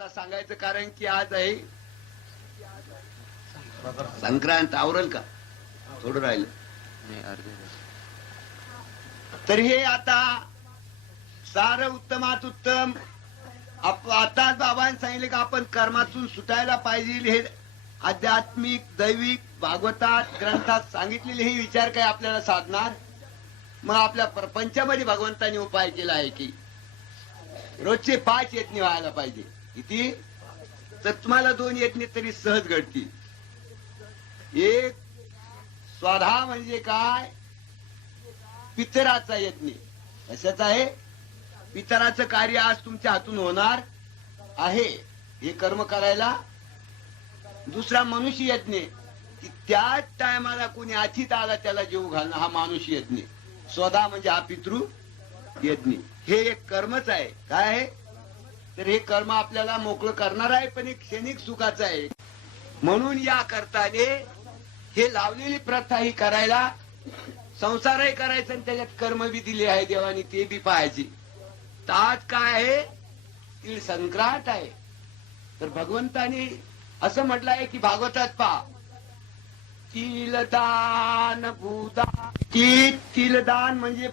आता सांगायचं कारण की आज आहे. संक्रांत आवरल का? थोडं राहिलं. तर हे आता सार उत्तमात उत्तम आताच बाबांनी सांगितले का आपण कर्मातून सुटायला पाहिजे हे आध्यात्मिक दैविक भागवतात ग्रंथात सांगितलेले हे विचार काय आपल्याला साधणार? मग आपल्या प्रपंचामध्ये भगवंतानी उपाय केला आहे की? रोजचे पाच यत्न व्हायला पाहिजे. किती तर तुम्हाला दोन यज्ञ तरी सहज घडतील. एक स्वाधा म्हणजे काय? पितराचा यज्ञ. कशाचा आहे? पितराचं कार्य आज तुमच्या हातून होणार आहे. हे कर्म करायला. दुसरा मनुष्य यज्ञ. की त्याच टायमाला कोणी अतिथ आला त्याला जीव घालणं हा मानुष यज्ञ. स्वतः म्हणजे हा पितृ यज्ञ. हे एक कर्मच आहे. काय आहे? तर हे कर्म आपल्याला मोकळं करणार आहे पण एक क्षणिक सुखाचं आहे. म्हणून या करताने हे लावलेली प्रथा ही करायला संसारही करायचं आणि त्याच्यात कर्म बी दिले आहे देवाने ते बी पाहायचे. तर आज काय आहे? ती संक्रांत आहे. तर भगवंतानी असं म्हटलं आहे की भागवतात पहा. तिलदान भूदान ती तिलदान म्हणजे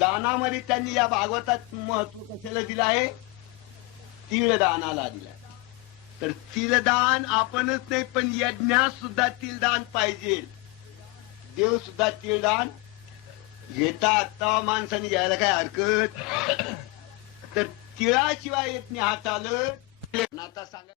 दानामध्ये त्यांनी या भागवतात महत्त्व कशाला दिलं आहे? तिळदानाला दिला तर तिलदान आपणच नाही पण यज्ञात सुद्धा तिलदान पाहिजे. देव सुद्धा तिळदान घेतात. तेव्हा माणसाने घ्यायला काय हरकत? तर तिळाशिवाय यज्ञ हा चालत आता सांगा